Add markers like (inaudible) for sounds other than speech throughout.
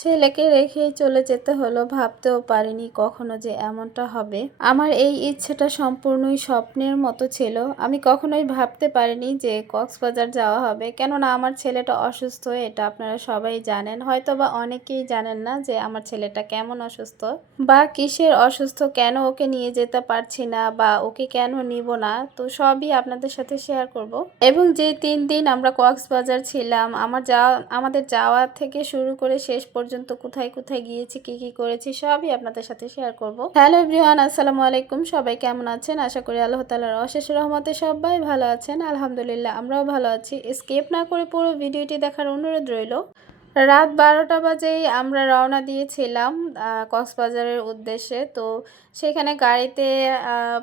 ছেলেকে রেখেই চলে যেতে হলো, ভাবতেও পারিনি কখনো যে এমনটা হবে। আমার এই ইচ্ছেটা সম্পূর্ণই স্বপ্নের মতো ছিল। আমি কখনোই ভাবতে পারিনি যে কক্সবাজার যাওয়া হবে। কেননা আমার ছেলেটা অসুস্থ, এটা আপনারা সবাই জানেন। হয়তো বা অনেকেই জানেন না যে আমার ছেলেটা কেমন অসুস্থ। বা কিসের অসুস্থ, কেন ওকে নিয়ে যেতে পারছি না বা ওকে কেন নিব না, তো সবই আপনাদের সাথে শেয়ার করব। এবং যে তিন দিন আমরা কক্সবাজার ছিলাম, আমার যাওয়া, আমাদের যাওয়া থেকে শুরু করে শেষ পর্যন্ত কোথায় কোথায় গিয়েছি, কি কি করেছি, সবই আপনাদের সাথে শেয়ার করব। হ্যালো এভরিওয়ান আসসালামু আলাইকুম। সবাই কেমন আছেন? আশা করি আল্লাহ তালার অশেষ রহমতে সবাই ভালো আছেন। আলহামদুলিল্লাহ, আমরাও ভালো আছি। স্কেপ না করে পুরো ভিডিওটি দেখার অনুরোধ রইল। রাত বারোটা বাজেই আমরা রওনা দিয়েছিলাম কক্সবাজারের উদ্দেশ্যে। তো সেখানে গাড়িতে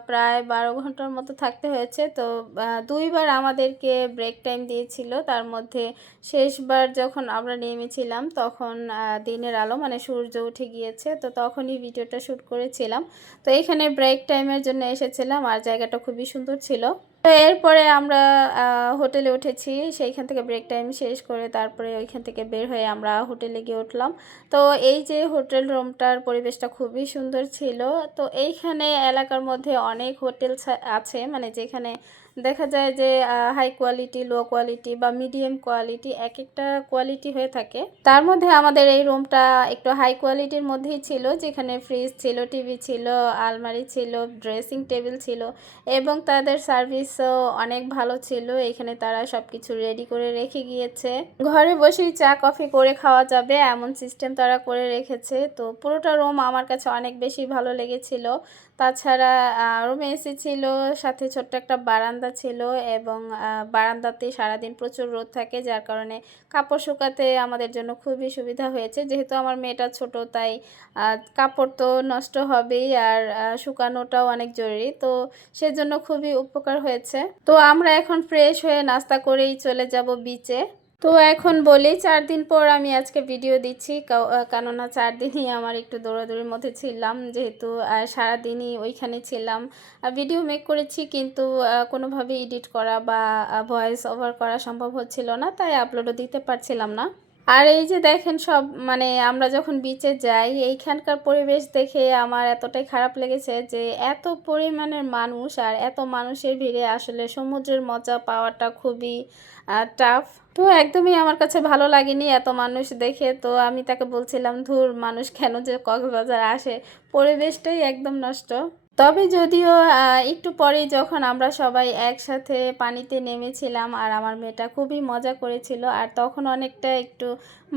প্রায় বারো ঘণ্টার মতো থাকতে হয়েছে। তো দুইবার আমাদেরকে ব্রেক টাইম দিয়েছিল। তার মধ্যে শেষবার যখন আমরা নেমেছিলাম, তখন দিনের আলো মানে সূর্য উঠে গিয়েছে। তো তখনই ভিডিওটা শ্যুট করেছিলাম। তো এখানে ব্রেক টাইমের জন্য এসেছিলাম। আর জায়গাটা খুবই সুন্দর ছিল। তো এরপরে আমরা হোটেলে উঠেছি। সেইখান থেকে ব্রেক টাইম শেষ করে তারপরে ওইখান থেকে বের হয়ে আমরা হোটেলে গিয়ে উঠলাম। তো এই যে হোটেল রুমটার পরিবেশটা খুবই সুন্দর ছিল। তো এইখানে এলাকার মধ্যে অনেক হোটেল আছে। মানে যেখানে দেখা যায় যে হাই কোয়ালিটি লো কোয়ালিটি বা মিডিয়াম কোয়ালিটি এক একটা কোয়ালিটি হয়ে থাকে। তার মধ্যে আমাদের এই রুমটা একটু হাই কোয়ালিটির মধ্যেই ছিল, যেখানে ফ্রিজ ছিল টিভি ছিল, আলমারি ছিল ড্রেসিং টেবিল ছিল এবং তাদের সার্ভিসও অনেক ভালো ছিল। এখানে তারা সব কিছু রেডি করে রেখে গিয়েছে। ঘরে বসেই চা কফি করে খাওয়া যাবে, এমন সিস্টেম তারা করে রেখেছে। তো পুরোটা রুম আমার কাছে অনেক বেশি ভালো লেগেছিল। তাছাড়া রুমে এসি ছিল, সাথে ছোট্ট একটা বারান্দা ছিল এবং বারান্দাতে সারাদিন প্রচুর রোদ থাকে, যার কারণে কাপড় শুকাতে আমাদের জন্য খুবই সুবিধা হয়েছে। যেহেতু আমার মেয়েটা ছোট, তাই কাপড় তো নষ্ট হবেই আর শুকানোটাও অনেক জরুরি, তো সেজন্য খুবই উপকার হয়েছে। তো আমরা এখন ফ্রেশ হয়ে নাস্তা করেই চলে যাব বিচে। তো এখন বলি, চার দিন পর আমি আজকে ভিডিও দিচ্ছি। কেননা চার দিনই আমার একটু দৌড়াদৌড়ির মধ্যে ছিলাম, যেহেতু সারাদিনই ওইখানে ছিলাম। ভিডিও মেক করেছি কিন্তু কোনোভাবে এডিট করা বা ভয়েস ওভার করা সম্ভব হচ্ছিল না, তাই আপলোডও দিতে পারছিলাম না। আর এই যে দেখেন সব মানে আমরা যখন বিচে যাই, এইখানকার পরিবেশ দেখে আমার এতটাই খারাপ লেগেছে যে এত পরিমাণের মানুষ আর এত মানুষের ভিড়ে আসলে সমুদ্রের মজা পাওয়াটা খুবই টাফ তো একদমই আমার কাছে ভালো লাগেনি এত মানুষ দেখে। তো আমি তাকে বলছিলাম, ধুর, মানুষ কেন যে কক্সবাজার আসে? পরিবেশটাই একদম নষ্ট। তবে যদিও একটু পরে যখন আমরা সবাই একসাথে পানিতে নেমেছিলাম আর আমার মেয়েটা খুবই মজা করেছিল আর তখন অনেকটা একটু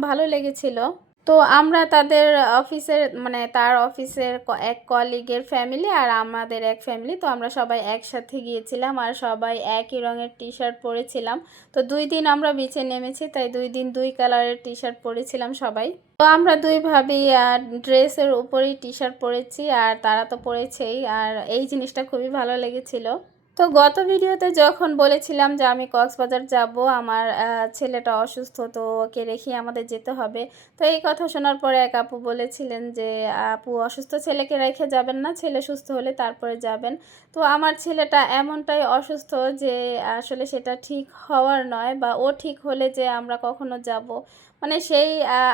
ভালো লেগেছিল। তো আমরা তাদের অফিসের মানে তার অফিসের এক কলিগের ফ্যামিলি আর আমাদের এক ফ্যামিলি তো আমরা সবাই একসাথে গিয়েছিলাম আর সবাই একই রঙের টি শার্ট পরেছিলাম। তো দুই দিন আমরা বিচে নেমেছি, তাই দুই দিন দুই কালারের টি শার্ট পরেছিলাম সবাই। তো আমরা দুই ভাবি ড্রেসের উপরেই টি শার্ট পরেছি আর তারা তো পরেছেই। আর এই জিনিসটা খুবই ভালো লেগেছিল। তো গত ভিডিওতে যখন বলেছিলাম যে আমি কক্সবাজার যাব, আমার ছেলেটা অসুস্থ, তো ওকে রেখে আমাদের যেতে হবে। তো এই কথা শোনার পরে এক আপু বলেছিলেন যে, আপু, অসুস্থ ছেলেকে রেখে যাবেন না, ছেলে সুস্থ হলে তারপরে যাবেন। তো আমার ছেলেটা এমনটাই অসুস্থ যে, আসলে সেটা ঠিক হওয়ার নয় বা ও ঠিক হলে যে আমরা কখনো যাব। মানে সেই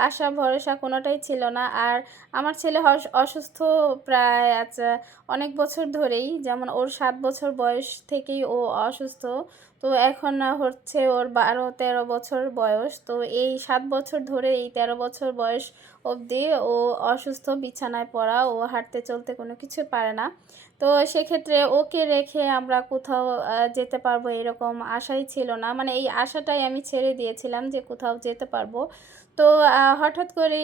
আশা, ভরসা কোনোটাই ছিল না। আর আমার ছেলে অসুস্থ প্রায় আচ্ছা অনেক বছর ধরেই, যেমন ওর সাত বছর বয়স থেকেই ও অসুস্থ। তো এখন হচ্ছে ওর বারো, তেরো বছর বয়স। তো এই সাত বছর ধরে এই তেরো বছর বয়স অবধি ও অসুস্থ, বিছানায় পড়া, ও হাঁটতে চলতে কোনো কিছু পারে না। তো সেক্ষেত্রে ওকে রেখে আমরা কোথাও যেতে পারব এরকম আশাই ছিল না। মানে এই আশাটাই আমি ছেড়ে দিয়েছিলাম যে কোথাও যেতে পারব। তো হঠাৎ করে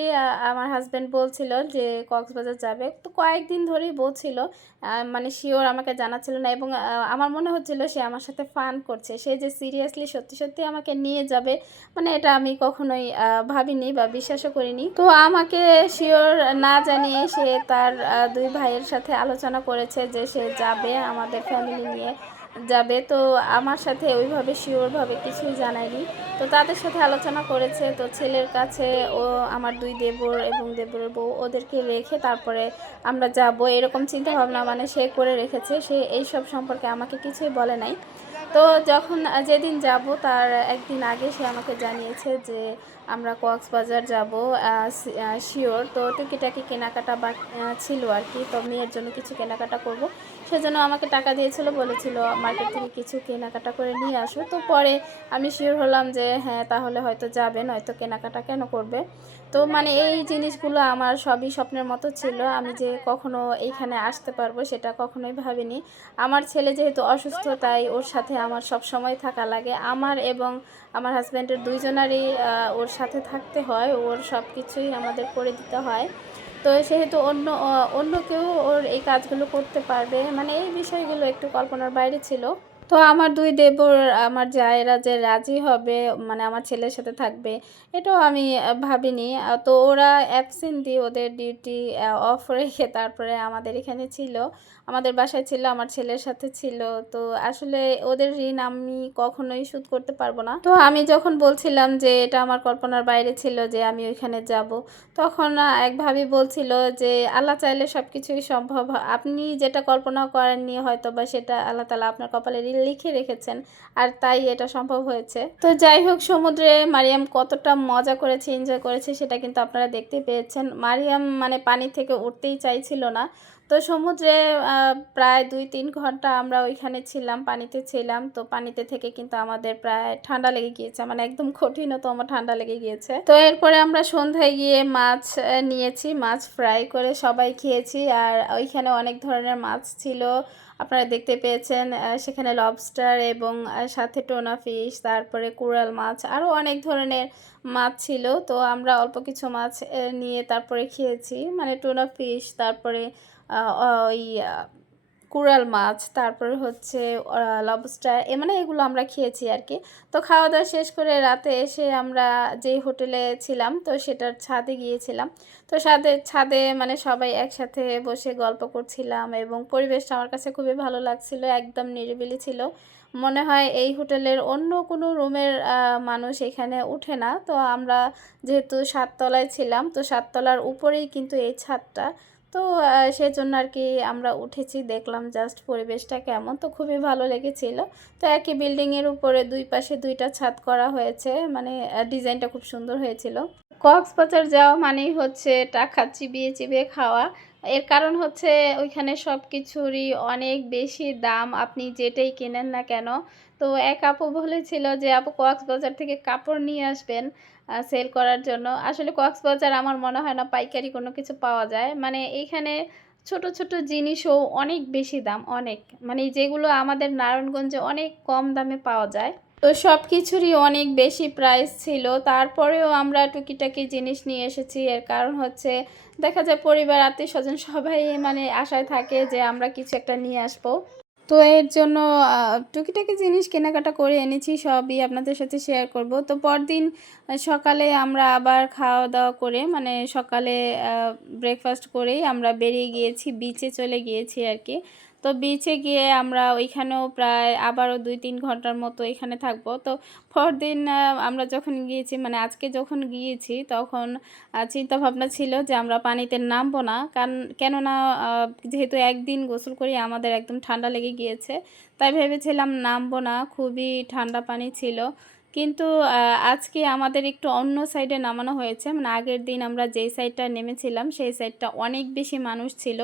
আমার হাজব্যান্ড বলছিল যে কক্সবাজার যাবে। তো কয়েকদিন ধরেই বলছিল মানে শিওর আমাকে জানাচ্ছিল না এবং আমার মনে হচ্ছিল সে আমার সাথে ফান করছে। সে যে সিরিয়াসলি সত্যি সত্যি আমাকে নিয়ে যাবে মানে এটা আমি কখনোই ভাবিনি বা বিশ্বাসও করিনি। তো আমাকে শিওর না জানিয়ে সে তার দুই ভাইয়ের সাথে আলোচনা করেছে যে সে যাবে আমাদের ফ্যামিলি নিয়ে। যাবে। তো আমার সাথে ওইভাবে শিওরভাবে কিছুই জানায়নি। তো তাদের সাথে আলোচনা করেছে। তো ছেলের কাছে ও, আমার দুই দেবর এবং দেবরের বউ, ওদেরকে রেখে তারপরে আমরা যাব। এরকম চিন্তা ভাবনা মানে সে করে রেখেছে। সে এই সব সম্পর্কে আমাকে কিছুই বলে নাই। তো যখন যেদিন যাব, তার একদিন আগে সে আমাকে জানিয়েছে যে আমরা কক্সবাজার যাব শিওর তো টুকিটাকি কেনাকাটা বা ছিল আর কি। তো মেয়ের জন্য কিছু কেনাকাটা করব। সেজন্য আমাকে টাকা দিয়েছিল, বলেছিল, মার্কেট থেকে কিছু কেনাকাটা করে নিয়ে আসো। তো পরে আমি শিওর হলাম যে হ্যাঁ তাহলে হয়তো যাবে, নয়তো কেনাকাটা কেন করবে? তো মানে এই জিনিসগুলো আমার সবই স্বপ্নের মতো ছিল। আমি যে কখনো এইখানে আসতে পারব সেটা কখনোই ভাবিনি। আমার ছেলে যেহেতু অসুস্থ, তাই ওর সাথে আমার সব সময় থাকা লাগে। আমার এবং আমার হাজব্যান্ডের দুইজনারই ওর সাথে থাকতে হয়, ওর সব কিছুই আমাদের করে দিতে হয়। তো সেহেতু অন্য অন্য কেউ ওর এই কাজগুলো করতে পারবে। মানে এই বিষয়গুলো একটু কল্পনার বাইরে ছিল। তো আমার দুই দেবর, আমার জায়েরা যে রাজি হবে মানে আমার ছেলের সাথে থাকবে, এটাও আমি ভাবিনি। তো ওরা অ্যাবসেন্ট দিয়ে ওদের ডিউটি অফ রেখে তারপরে আমাদের এখানে ছিল। আমাদের বাসায় ছিল, আমার ছেলের সাথে ছিল। তো আসলে ওদের ঋণ আমি কখনোই শোধ করতে পারব না। তো আমি যখন বলছিলাম যে এটা আমার কল্পনার বাইরে ছিল যে আমি ওইখানে যাব, তখন এক ভাবি বলছিল যে আল্লাহ চাইলে সব কিছুই সম্ভব। আপনি যেটা কল্পনা করেননি হয়তো বা সেটা আল্লাহ তালা আপনার কপালে লিখে রেখেছেন আর তাই এটা সম্ভব হয়েছে। তো যাই হোক, সমুদ্রে মারিয়াম কতটা মজা করেছে এনজয় করেছে, সেটা কিন্তু আপনারা দেখতেই পেয়েছেন। মারিয়াম মানে পানি থেকে উঠতেই চাইছিল না। তো সমুদ্রে প্রায় দুই তিন ঘণ্টা আমরা ওইখানে ছিলাম, পানিতে ছিলাম। তো পানিতে থেকে কিন্তু আমাদের প্রায় ঠান্ডা লেগে গিয়েছে মানে একদম কঠিনতম ঠান্ডা লেগে গিয়েছে। তো এরপরে আমরা সন্ধ্যায় গিয়ে মাছ নিয়েছি, মাছ ফ্রাই করে সবাই খেয়েছি। আর ওইখানে অনেক ধরনের মাছ ছিল। আপনারা দেখতে পেয়েছেন সেখানে লবস্টার এবং সাথে টোনা ফিশ তারপরে কুড়াল মাছ আরও অনেক ধরনের মাছ ছিল। তো আমরা অল্প কিছু মাছ নিয়ে তারপরে খেয়েছি। মানে টোনা ফিশ তারপরে ওই কুড়াল মাছ, তারপরে হচ্ছে লবস্টার এ মানে এগুলো আমরা খেয়েছি আর কি তো খাওয়া দাওয়া শেষ করে রাতে এসে আমরা যেই হোটেলে ছিলাম, তো সেটার ছাদে গিয়েছিলাম। তো ছাদে ছাদে মানে সবাই একসাথে বসে গল্প করছিলাম এবং পরিবেশটা আমার কাছে খুবই ভালো লাগছিল, একদম নিরিবিলি ছিল। মনে হয় এই হোটেলের অন্য কোনো রুমের মানুষ এখানে উঠে না। তো আমরা যেহেতু সাততলায় ছিলাম, তো সাততলার উপরেই কিন্তু এই ছাদটা। তো সেজন্য আর কি আমরা উঠেছি, দেখলাম জাস্ট পরিবেশটা কেমন। তো খুবই ভালো লেগেছিল। তো একই বিল্ডিংয়ের উপরে দুই পাশে দুইটা ছাদ করা হয়েছে। মানে ডিজাইনটা খুব সুন্দর হয়েছিল। কক্সবাজার যাওয়া মানেই হচ্ছে টাকা চিবিয়ে চিবিয়ে খাওয়া। এর কারণ হচ্ছে ওইখানে সব কিছুরই অনেক বেশি দাম। আপনি যেটাই কেনেন না কেন। তো এক আপু বলেছিল যে, আপু, কক্সবাজার থেকে কাপড় নিয়ে আসবেন। সেল করার জন্য। আসলে কক্সবাজার আমার মনে হয় না পাইকারি কোনো কিছু পাওয়া যায়। মানে এইখানে ছোট ছোট জিনিসও অনেক বেশি দাম, অনেক। মানে যেগুলো আমাদের নারায়ণগঞ্জে অনেক কম দামে পাওয়া যায়। তো সব কিছুরই অনেক বেশি প্রাইস ছিল। তারপরেও আমরা টুকিটাকি জিনিস নিয়ে এসেছি। এর কারণ হচ্ছে দেখা যায় পরিবার আত্মীয় স্বজন সবাই মানে আশায় থাকে যে আমরা কিছু একটা নিয়ে আসব। তো এর জন্য টুকিটাকি জিনিস কেনাকাটা করে এনেছি, সবই আপনাদের সাথে শেয়ার করব। তো পরদিন সকালে আমরা আবার খাওয়া দাওয়া করে মানে সকালে ব্রেকফাস্ট করেই আমরা বেরিয়ে গিয়েছি বিচে চলে গিয়েছি আর কি। তো বিচে গিয়ে আমরা ওইখানেও প্রায় আবারও দুই তিন ঘণ্টার মতো এখানে থাকব। তো পরদিন আমরা যখন গিয়েছি মানে আজকে যখন গিয়েছি, তখন চিন্তা ভাবনা ছিল যে আমরা পানিতে নামবো না। কারণ, কেননা যেহেতু একদিন গোসল করি, আমাদের একদম ঠান্ডা লেগে গিয়েছে। তাই ভেবেছিলাম নামবো না, খুবই ঠান্ডা পানি ছিল। কিন্তু আজকে আমাদের একটু অন্য সাইডে নামানো হয়েছে। মানে আগের দিন আমরা যেই সাইডটা নেমেছিলাম, সেই সাইডটা অনেক বেশি মানুষ ছিল।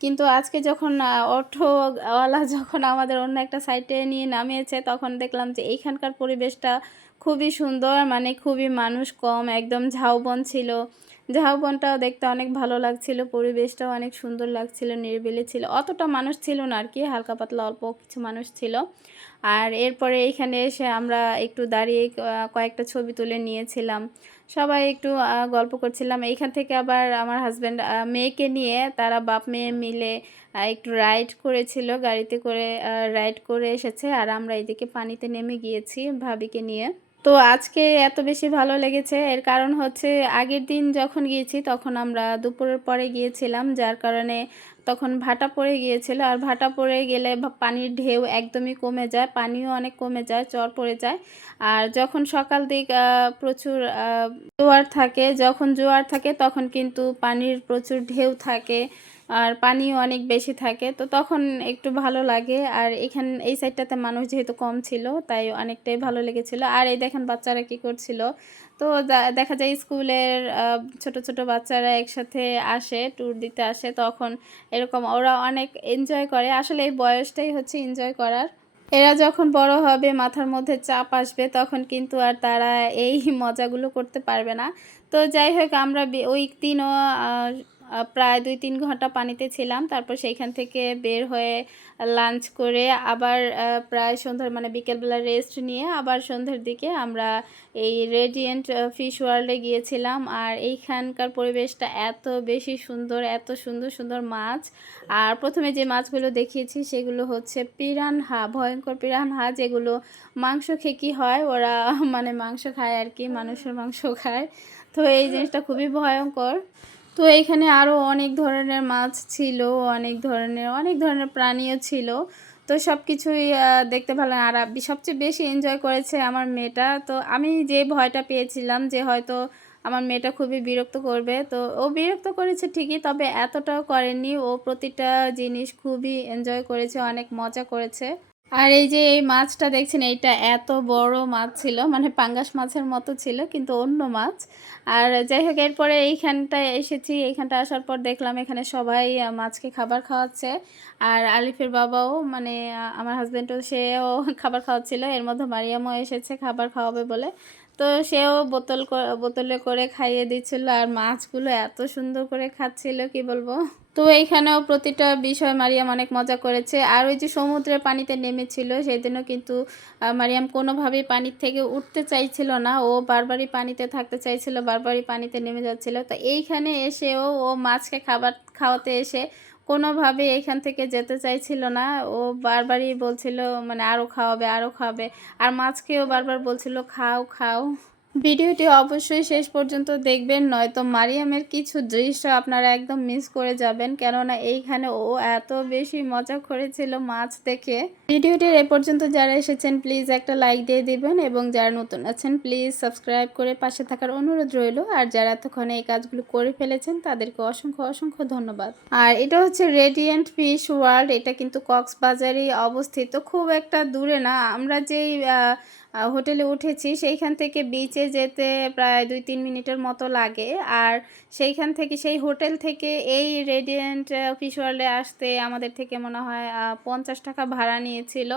কিন্তু আজকে যখন অটোওয়ালা (laughs) যখন আমাদের অন্য একটা সাইডে নিয়ে নামিয়েছে, তখন দেখলাম যে এইখানকার পরিবেশটা খুবই সুন্দর। মানে খুবই মানুষ কম, একদম ঝাউবন ছিল। ঝাউবনটাও দেখতে অনেক ভালো লাগছিল, পরিবেশটাও অনেক সুন্দর লাগছিল, নিরিবিলি ছিল। অতটা মানুষ ছিল না আর কি, হালকা পাতলা অল্প কিছু মানুষ ছিল। আর এরপরে এখানে এসে আমরা একটু দাঁড়িয়ে কয়েকটা ছবি তুলে নিয়েছিলাম। সবাই একটু গল্প করছিলাম। এইখান থেকে আবার আমার হাজব্যান্ড মেয়েকে নিয়ে তারা বাপ মেয়ে মিলে একটু রাইড করেছিল, গাড়িতে করে রাইড করে এসেছে। আর আমরা এদিকে পানিতে নেমে গিয়েছি ভাবিকে নিয়ে। তো আজকে এত বেশি ভালো লেগেছে। এর কারণ হচ্ছে আগের দিন যখন গিয়েছি তখন আমরা দুপুরের পরে গিয়েছিলাম, যার কারণে তখন ভাটা পড়ে গিয়েছিল। আর ভাটা পড়ে গেলে পানির ঢেউ একদমই কমে যায়, পানিও অনেক কমে যায় চর পড়ে যায়। আর যখন সকাল দিক প্রচুর জোয়ার থাকে, যখন জোয়ার থাকে তখন কিন্তু পানির প্রচুর ঢেউ থাকে, আর পানিও অনেক বেশি থাকে। তো তখন একটু ভালো লাগে। আর এখান, এই সাইডটাতে মানুষ যেহেতু কম ছিল, তাই অনেকটাই ভালো লেগেছিল। আর এই দেখেন বাচ্চারা কি করছিল তো দেখা যায় স্কুলের ছোট ছোট বাচ্চারা একসাথে আসে ট্যুর দিতে আসে, তখন এরকম ওরা অনেক এনজয় করে। আসলে এই বয়সটাই হচ্ছে এনজয় করার। এরা যখন বড় হবে, মাথার মধ্যে চাপ আসবে, তখন কিন্তু আর তারা এই মজাগুলো করতে পারবে না। তো যাই হোক, আমরা ওই দিনও প্রায় দুই তিন ঘণ্টা পানিতে ছিলাম। তারপর সেইখান থেকে বের হয়ে লাঞ্চ করে আবার প্রায় সন্ধ্যার মানে বিকেলবেলা রেস্ট নিয়ে আবার সন্ধ্যের দিকে আমরা এই রেডিয়েন্ট ফিশ ওয়ার্ল্ডে গিয়েছিলাম। আর এইখানকার পরিবেশটা এত বেশি সুন্দর, এত সুন্দর সুন্দর মাছ। আর প্রথমে যে মাছগুলো দেখিয়েছি সেগুলো হচ্ছে পিরানহা ভয়ঙ্কর পিরানহা যেগুলো মাংস খেকি হয়। ওরা মানে মাংস খায় আর কি, মানুষের মাংস খায়। তো এই জিনিসটা খুবই ভয়ঙ্কর। তো এখানে আরও অনেক ধরনের মাছ ছিল, অনেক ধরনের অনেক ধরনের প্রাণীও ছিল। তো সব কিছুই দেখতে ভালো আর সবচেয়ে বেশি এনজয় করেছে আমার মেয়েটা। তো আমি যে ভয়টা পেয়েছিলাম যে হয়তো আমার মেয়েটা খুবই বিরক্ত করবে, তো ও বিরক্ত করেছে ঠিকই, তবে এতটাও করেনি। ও প্রতিটা জিনিস খুবই এনজয় করেছে, অনেক মজা করেছে। আর এই যে এই মাছটা দেখছেন, এইটা এত বড় মাছ ছিল মানে পাঙ্গাস মাছের মতো ছিল, কিন্তু অন্য মাছ। আর যাই হোক, এরপরে এইখানটায় এসেছি এইখানটা আসার পর দেখলাম এখানে সবাই মাছকে খাবার খাওয়াচ্ছে। আর আলিফের বাবাও মানে আমার হাজব্যান্ডও সেও (laughs) খাবার খাওয়াচ্ছিল, এর মধ্যে মারিয়ামও এসেছে খাবার খাওয়াবে বলে। তো সেও বোতল বোতলে করে খাইয়ে দিচ্ছিল, আর মাছগুলো এত সুন্দর করে খাচ্ছিল, কি বলব? তো এইখানেও প্রতিটা বিষয় মারিয়াম অনেক মজা করেছে। আর ওই যে সমুদ্রের পানিতে নেমেছিল, সেদিনও কিন্তু মারিয়াম কোনোভাবেই পানির থেকে উঠতে চাইছিল না। ও বারবারই পানিতে থাকতে চাইছিল, বারবারই পানিতে নেমে যাচ্ছিল। তো এইখানে এসেও ও মাছকে খাবার, খাওয়াতে এসে কোনোভাবে এখান থেকে যেতে চাইছিল না। ও বারবারই বলছিল মানে আরও খাওয়াবে আরও খাওয়াবে। আর মাছকেও বারবার বলছিল, খাও খাও। ভিডিওটি অবশ্যই শেষ পর্যন্ত দেখবেন, নয়তো মারিয়ামের কিছু দৃশ্য আপনারা একদম মিস করে যাবেন, কেননা এইখানে ও এত বেশি মজা করেছিল মাছ দেখে। ভিডিওটির এ পর্যন্ত যারা এসেছেন প্লিজ একটা লাইক দিয়ে দিবেন এবং যারা নতুন আছেন প্লিজ সাবস্ক্রাইব করে পাশে থাকার অনুরোধ রইল। আর যারা এতক্ষণে এই কাজগুলো করে ফেলেছেন, তাদেরকে অসংখ্য অসংখ্য ধন্যবাদ। আর এটা হচ্ছে রেডিয়েন্ট ফিশ ওয়ার্ল্ড এটা কিন্তু কক্সবাজারেই অবস্থিত, খুব একটা দূরে না। আমরা যেই হোটেলে উঠেছি। সেইখান থেকে বিচে যেতে প্রায় দুই তিন মিনিটের মতো লাগে। আর সেইখান থেকে সেই হোটেল থেকে এই রেডিয়েন্ট ফিশ ওয়ার্ল্ডে আসতে আমাদের থেকে মনে হয় পঞ্চাশ টাকা ভাড়া নিয়েছিল।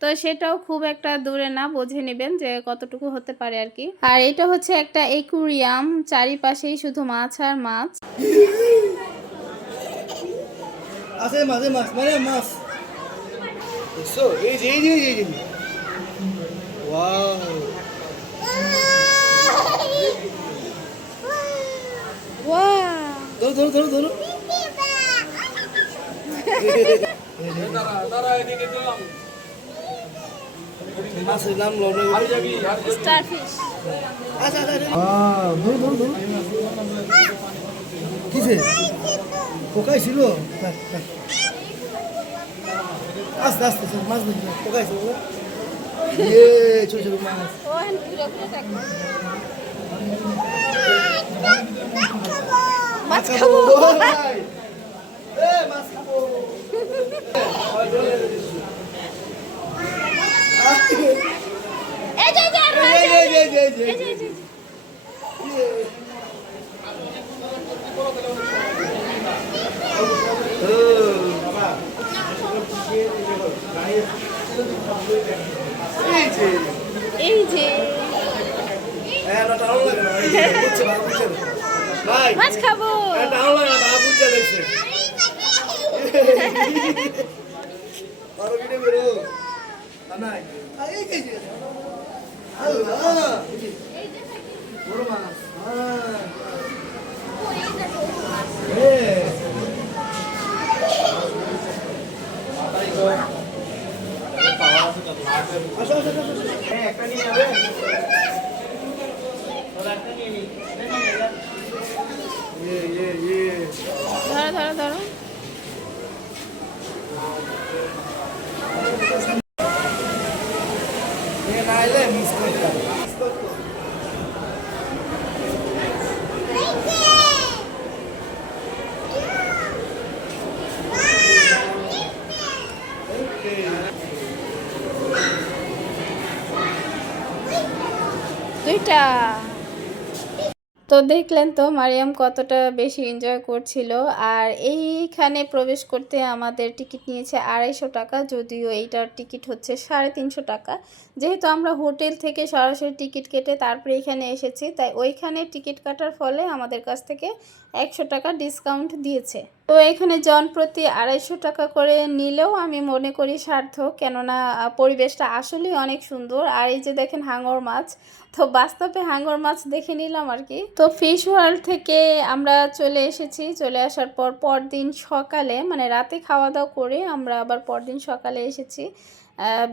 তো সেটাও খুব একটা দূরে না, বুঝে নেবেন যে কতটুকু হতে পারে আর কি। আর এটা হচ্ছে একটা একুরিয়াম চারিপাশেই শুধু মাছ আর মাছ। মাঝে মাছ মানে মাছ। এই যে এই যে এই যে। ওয়াও ধরো ধরো ধরো ধরো। মাছের নাম লবণ স্টারফিশ আচ্ছা আচ্ছা আহ ধরো ধরো ধরো। কিসে? পোকাই ছিল থাক, থাক। আস্তে আস্তে মাছ পোকাই ছিল ইয়ে ছোট ছোট মাছ মাছ খাব। এ, মাছ খাব এই যে, এই যে, এই যে, এই যে, এই যে। এই যে এই যে হ্যাঁ না টাউন লাগে না এই যে, বুঝছে ভাই বুঝছে না। ভাই মাছ খাব হ্যাঁ টাউন লাগে না ভাই বুঝছে লাগছে আরও ভিডিও বেরো না নাই আ, এই যে, এই যে। আল্লাহ বড় মাছ হ্যাঁ এ। আসো আসো আসো, আসো হ্যাঁ একটা নিয়ে যাবে ইয়ে ইয়ে ইয়ে ধরো ধরো ধরো নিয়ে না এলে মিস করতাম মিস করতো তো দেখলেন তো মারিয়াম কতটা বেশি এনজয় করছিল। আর এইখানে প্রবেশ করতে আমাদের টিকিট নিয়েছে আড়াইশো টাকা, যদিও এইটার টিকিট হচ্ছে সাড়ে তিনশো টাকা। যেহেতু আমরা হোটেল থেকে সরাসরি টিকিট কেটে তারপরে এখানে এসেছি, তাই ওইখানে টিকিট কাটার ফলে আমাদের কাছ থেকে একশো টাকা ডিসকাউন্ট দিয়েছে। তো এখানে জন প্রতি আড়াইশো টাকা করে নিলেও আমি মনে করি সার্থক, কেননা পরিবেশটা আসলেই অনেক সুন্দর। আর এই যে দেখেন হাঙর মাছ, তো বাস্তবে হাঙর মাছ দেখে নিলাম আর কি। তো ফিশ ওয়ার্ল্ড থেকে আমরা চলে এসেছি। চলে আসার পর পরদিন সকালে মানে রাতে খাওয়া দাওয়া করে আমরা আবার পরদিন সকালে এসেছি।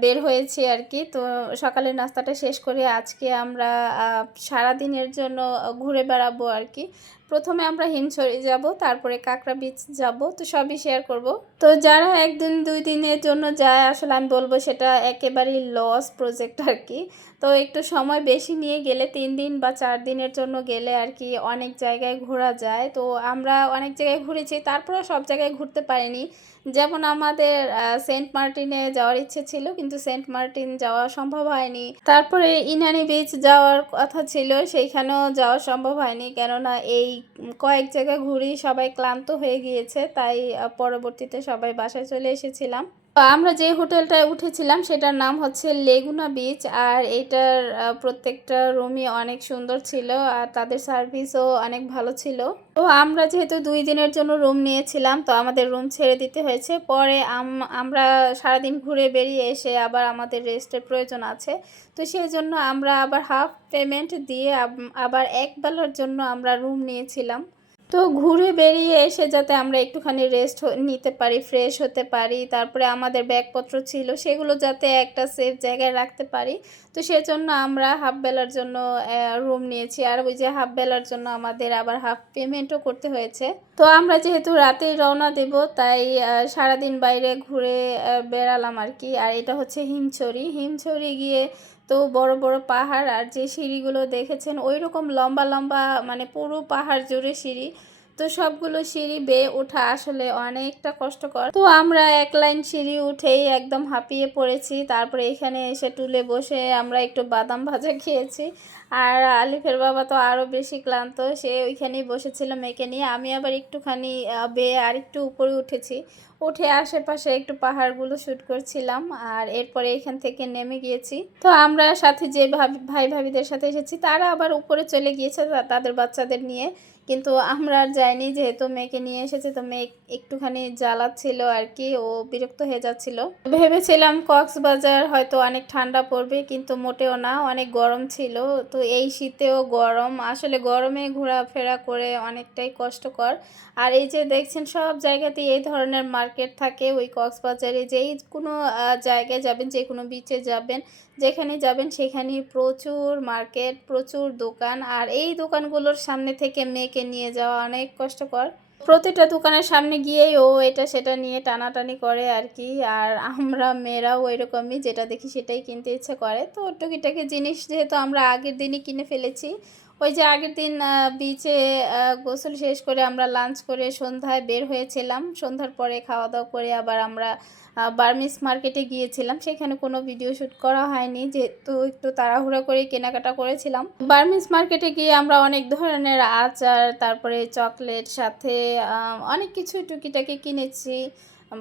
বের হয়েছি আর কি তো সকালের নাস্তাটা শেষ করে আজকে আমরা আহ, সারাদিনের জন্য ঘুরে বেড়াবো আর কি প্রথমে আমরা হিমছড়ি যাব তারপরে কাঁকড়া বিচ যাব তো সবই শেয়ার করব। তো যারা একদিন দুই দিনের জন্য যায় আসলে আমি বলব সেটা একেবারেই লস প্রজেক্ট আর কি তো একটু সময় বেশি নিয়ে গেলে তিন দিন বা চার দিনের জন্য গেলে আর কি অনেক জায়গায় ঘোরা যায়। তো আমরা অনেক জায়গায় ঘুরেছি তারপরেও সব জায়গায় ঘুরতে পারিনি। যেমন আমাদের সেন্ট মার্টিনে যাওয়ার ইচ্ছে ছিল, কিন্তু সেন্ট মার্টিন যাওয়া সম্ভব হয়নি। তারপরে ইনানি বিচ যাওয়ার কথা ছিল, সেইখানেও যাওয়া সম্ভব হয়নি। কেননা এই কয়েক জায়গায় ঘুরি সবাই ক্লান্ত হয়ে গিয়েছে, তাই পরবর্তীতে সবাই বাসায় চলে এসেছিলাম। আমরা যে হোটেলটায় উঠেছিলাম, সেটার নাম হচ্ছে লেগুনা বিচ। আর এটার প্রত্যেকটা রুমই অনেক সুন্দর ছিল আর তাদের সার্ভিসও অনেক ভালো ছিল। তো আমরা যেহেতু দুই দিনের জন্য রুম নিয়েছিলাম, তো আমাদের রুম ছেড়ে দিতে হয়েছে। পরে আম- আমরা সারাদিন ঘুরে বেরিয়ে এসে আবার আমাদের রেস্টের প্রয়োজন আছে। তো সেই জন্য আমরা আবার হাফ পেমেন্ট দিয়ে আবার এক বেলার জন্য আমরা রুম নিয়েছিলাম। তো ঘুরে বেরিয়ে এসে যাতে আমরা একটুখানি রেস্ট নিতে পারি ফ্রেশ হতে পারি, তারপরে আমাদের ব্যাগপত্র ছিল সেগুলো যাতে একটা সেফ জায়গায় রাখতে পারি। তো সেজন্য আমরা হাফ বেলার জন্য রুম নিয়েছি। আর ওই যে হাফ বেলার জন্য আমাদের আবার হাফ পেমেন্টও করতে হয়েছে। তো আমরা যেহেতু রাতেই রওনা দেব, তাই সারাদিন বাইরে ঘুরে বেড়ালাম আর কি। আর এটা হচ্ছে হিমছড়ি। হিমছড়ি গিয়ে তো বড় বড় পাহাড় আর যে সিঁড়িগুলো দেখেছেন ওই রকম লম্বা লম্বা মানে পুরো পাহাড় জুড়ে সিঁড়ি। তো সবগুলো সিঁড়ি বেয়ে ওঠা আসলে অনেকটা কষ্টকর। তো আমরা এক লাইন সিঁড়ি উঠেই একদম হাঁপিয়ে পড়েছি। তারপরে এখানে এসে টুলে বসে আমরা একটু বাদাম ভাজা খেয়েছি। আর আলিফের বাবা তো আরও বেশি ক্লান্ত, সে ওইখানেই বসেছিল মেয়েকে নিয়ে। আমি আবার একটুখানি বেয়ে আর একটু উপরে উঠেছি। উঠে আশেপাশে একটু পাহাড়গুলো শ্যুট করছিলাম আর এরপরে এখান থেকে নেমে গিয়েছি। তো আমরা সাথে যে ভাই ভাবিদের সাথে এসেছি, তারা আবার উপরে চলে গিয়েছে তাদের বাচ্চাদের নিয়ে। কিন্তু আমরা আর যাইনি, যেহেতু মেয়েকে নিয়ে এসেছে, তো মেয়ে একটুখানি জ্বালাচ্ছিল আর কি, ও বিরক্ত হয়ে যাচ্ছিল। ভেবেছিলাম কক্সবাজার হয়তো অনেক ঠান্ডা পড়বে, কিন্তু মোটেও না, অনেক গরম ছিল। তো এই শীতেও গরম, আসলে গরমে ঘোরাফেরা করে অনেকটাই কষ্টকর। আর এই যে দেখছেন, সব জায়গাতেই এই ধরনের মার্কেট থাকে, ওই কক্সবাজারে যেই কোনো জায়গায় যাবেন যে কোনো বিচে যাবেন যেখানে যাবেন সেখানে প্রচুর মার্কেট, প্রচুর দোকান, আর এই দোকানগুলোর সামনে থেকে মেয়েকে নিয়ে যাওয়া অনেক কষ্টকর। প্রতিটা দোকানের সামনে গিয়েই ও এটা সেটা নিয়ে টানাটানি করে আর কি, আর আমরা মেয়েরাও ওই রকমই যেটা দেখি সেটাই কিনতে ইচ্ছে করে। তো টুকিটাকি জিনিস যেহেতু আমরা আগের দিনই কিনে ফেলেছি ওই যে আগের দিন বিচে গোসল শেষ করে আমরা লাঞ্চ করে সন্ধ্যায় বের হয়েছিলাম। সন্ধ্যার পরে খাওয়া দাওয়া করে আবার আমরা বার্মিস মার্কেটে গিয়েছিলাম। সেখানে কোনো ভিডিও শ্যুট করা হয়নি। যেহেতু একটু তাড়াহুড়া করে কেনাকাটা করেছিলাম। বার্মিস মার্কেটে গিয়ে আমরা অনেক ধরনের আচার, তারপরে চকলেট সাথে অনেক কিছু টুকিটাকি কিনেছি।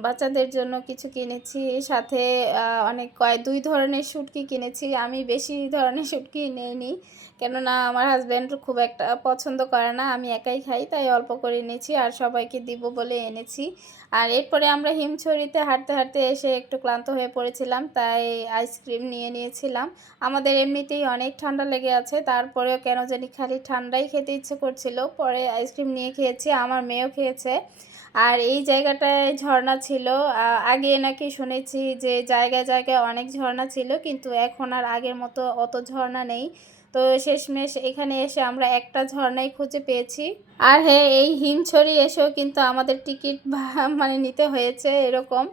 বাচ্চাদের জন্য কিছু কিনেছি। সাথে অনেক কয়, দুই ধরনের শুটকি কিনেছি। আমি বেশি ধরনের শুটকি নেইনি। কেননা আমার হাজব্যান্ড খুব একটা পছন্দ করে না, আমি একাই খাই, তাই অল্প করে এনেছি আর সবাইকে দিব বলে এনেছি। আর এরপরে আমরা হিমছড়িতে হাঁটতে হাঁটতে এসে একটু ক্লান্ত হয়ে পড়েছিলাম, তাই আইসক্রিম নিয়ে নিয়েছিলাম। আমাদের এমনিতেই অনেক ঠান্ডা লেগে আছে, তারপরেও কেন জানি খালি ঠান্ডাই খেতে ইচ্ছে করছিল, পরে আইসক্রিম নিয়ে খেয়েছি, আমার মেয়েও খেয়েছে। আর এই জায়গাটায় ঝর্ণা ছিল আগে নাকি শুনেছি যে জায়গায় জায়গায় অনেক ঝর্ণা ছিল, কিন্তু এখন আর আগের মতো অত ঝর্ণা নেই। তো শেষমেশ এখানে এসে আমরা একটা ঝর্ণাই খুঁজে পেয়েছি। আর হ্যাঁ এই হিমছড়ি এসেও কিন্তু আমাদের টিকিট মানে নিতে হয়েছে এরকম।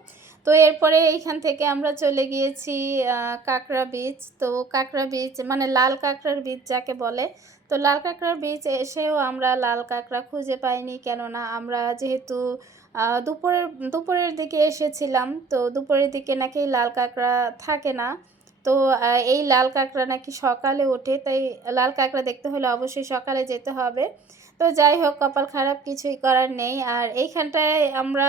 তো এরপরে এইখান থেকে আমরা চলে গিয়েছি কাঁকড়া বিচ। তো কাঁকড়া বিচ মানে লাল কাঁকড়ার বিচ যাকে বলে। তো লাল কাঁকড়ার বিচ এসেও আমরা লাল কাঁকড়া খুঁজে পাইনি, কেননা আমরা যেহেতু দুপুরের দুপুরের দিকে এসেছিলাম। তো দুপুরের দিকে নাকি লাল কাঁকড়া থাকে না। তো এই লাল কাঁকড়া নাকি সকালে ওঠে, তাই লাল কাঁকড়া দেখতে হলে অবশ্যই সকালে যেতে হবে। তো যাই হোক, কপাল খারাপ, কিছুই করার নেই। আর এইখানটায় আমরা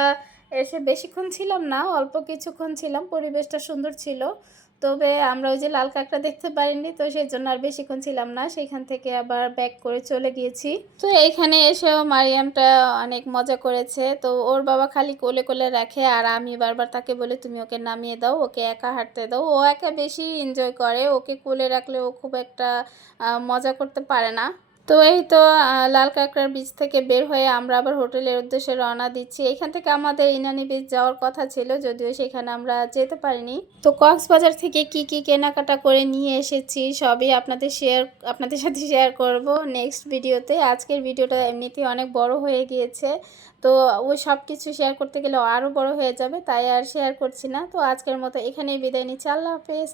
এসে বেশিক্ষণ ছিলাম না, অল্প কিছুক্ষণ ছিলাম, পরিবেশটা সুন্দর ছিল। তবে আমরা ওই যে লাল কাঁকড়া দেখতে পারিনি, তো সেই জন্য আর বেশিক্ষণ ছিলাম না। সেইখান থেকে আবার ব্যাক করে চলে গিয়েছি। তো এইখানে এসেও মারিয়ামটা অনেক মজা করেছে। তো ওর বাবা খালি কোলে কোলে রাখে আর আমি বারবার তাকে বলে, তুমি ওকে নামিয়ে দাও, ওকে একা হাঁটতে দাও। ও একা বেশি এনজয় করে। ওকে কোলে রাখলে ও খুব একটা মজা করতে পারে না। তো এই তো লাল কাঁকড়ার বীজ থেকে বের হয়ে আমরা আবার হোটেলের উদ্দেশ্যে রওনা দিচ্ছি। এখান থেকে আমাদের ইনানি বীচ যাওয়ার কথা ছিল, যদিও সেখানে আমরা যেতে পারিনি। তো কক্সবাজার থেকে কি কি কেনাকাটা করে নিয়ে এসেছি, সবই আপনাদের শেয়ার আপনাদের সাথে শেয়ার করব নেক্সট ভিডিওতে আজকের ভিডিওটা এমনিতেই অনেক বড় হয়ে গিয়েছে। তো ওই সব কিছু শেয়ার করতে গেলে আরও বড় হয়ে যাবে, তাই আর শেয়ার করছি না। তো আজকের মতো এখানেই বিদায় নিচ্ছি। আল্লাহ হাফেজ।